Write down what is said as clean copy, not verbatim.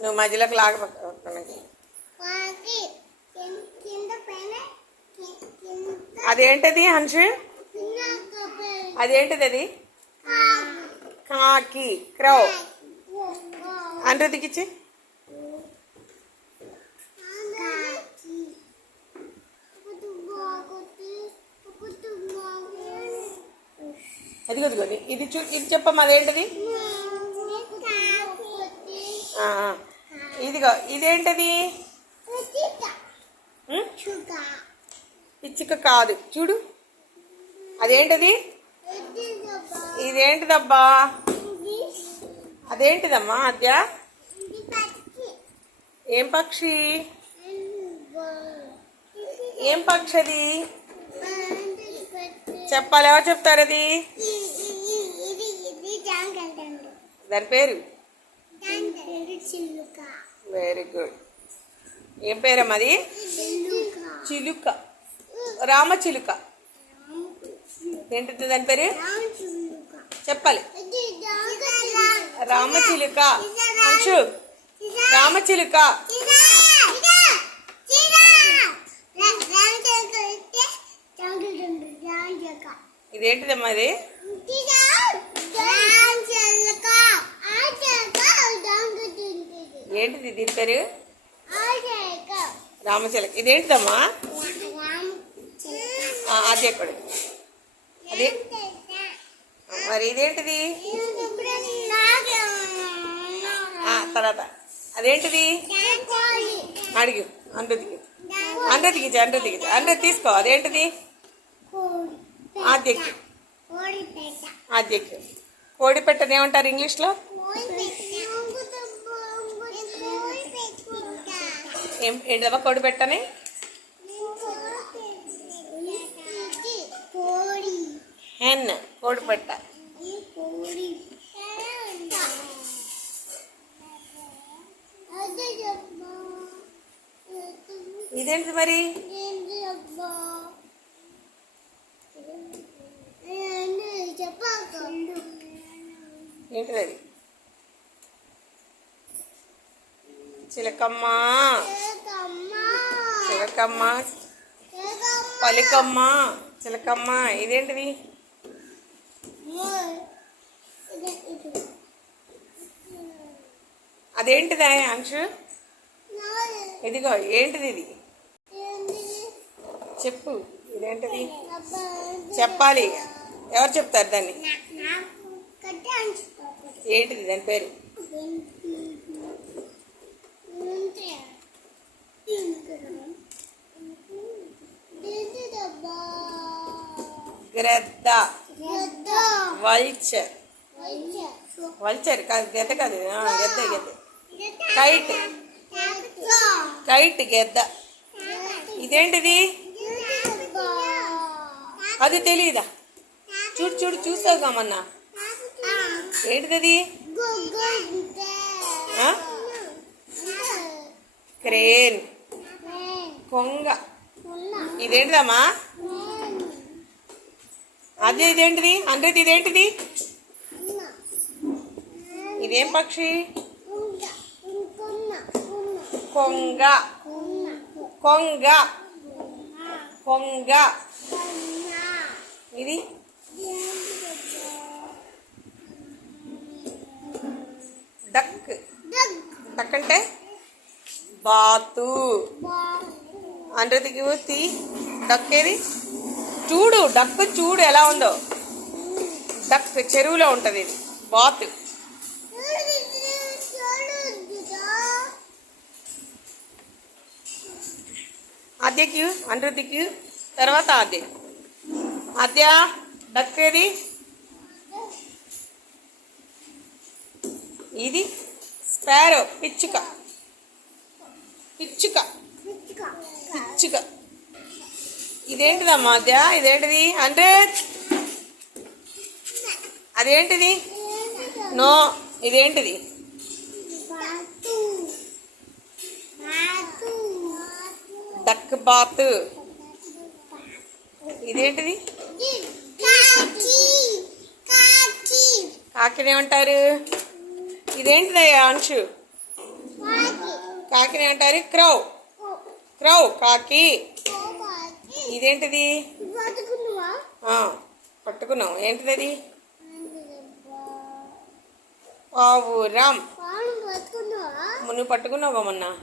నువ్వు మధ్యలోకి లాగపక్క. అదేంటది హన్షు? అదేంటిది అది? కాకి, క్రౌ. అనుదికిచ్చి. అదిగో ఇది ఇది చెప్పమ్మా, అదేంటది? ఇదిగో ఇదేంటది? పిచ్చుక కాదు, చూడు. అదేంటది? ఇదేంటిదబ్బా? అదేంటిదమ్మా అద్య? ఏం పక్షి? ఏం పక్షి అది? చెప్పాలి, ఎవరు చెప్తారు అది? దాని పేరు? Very good. ఏం పేరమ్మా అది? చిలుక. రామచిలుక. ఏంటిది దాని పేరు? చెప్పాలి. రామచిలుక. అంశు, రామచిలుక. ఇదేంటిదమ్మా ఇది? ఏంటిది దీని పేరు? రామచిలక. ఇదేంటిదమ్మా? అది ఎక్కడ? అదే మరి ఇదేంటిది? తర్వాత అదేంటిది? అడిగి అండ్రదికి తీసుకో. అదేంటిది? ఆద్యకి. కోడిపెట్టని ఏమంటారు ఇంగ్లీష్లో? ఏంటిదమ్మా కోడిపెట్టని? హెన్. కోడిపెట్ట. ఇదేంటి మరి? ఏంటిది అది? చిలకమ్మ, చిలకమ్మ, పలికమ్మ, చిలకమ్మ. ఇదేంటిది? అదేంటిదా అంశు? ఇదిగో ఏంటిది ఇది? చెప్పు, ఇదేంటిది? చెప్పాలి, ఎవరు చెప్తారు దాన్ని? ఏంటిది దాని పేరు? గ్రద్ద. వల్చర్. వల్చర్ కాదు, గెద్ద కాదు. గెద్ద. కైట్. గెద్ద. ఇదేంటిది? అది తెలీదా? చూడు చూసావుగా మొన్న. ఏంటిది? క్రేన్. కొంగ. ఇదేంటిదమ్మా? అదే ఇదేంటిది? అంటే ఇదేంటిది? ఇదేం పక్షి? కొంగ. ఇది డక్. డక్ అంటే బాతు. అందరికి తీ. డక్ ఏది? చూడు, డక్ చూడు ఎలా ఉందో. డక్ చెరువులో ఉంటుంది. ఇది బాతు. ఆద్యకి, అనుదికి, తర్వాత ఆద్య. డక్ ఏది? ఇది స్పారో. పిచ్చుక. ఇదేంటిదమ్మా ఆద్య? ఇదేంటిది? అంటే అదేంటిది? నో, ఇదేంటిది? Duck bath. ఇదేంటిది? కాకిని ఏమంటారు? ఇదేంటిదయ్యా అంశు? కాకిని అంటారు క్రౌ. క్రౌ కాకి. ఇదేంటిది? పట్టుకున్నావు. ఏంటిది అది? పావురం. నువ్వు పట్టుకున్నావుగా మొన్న.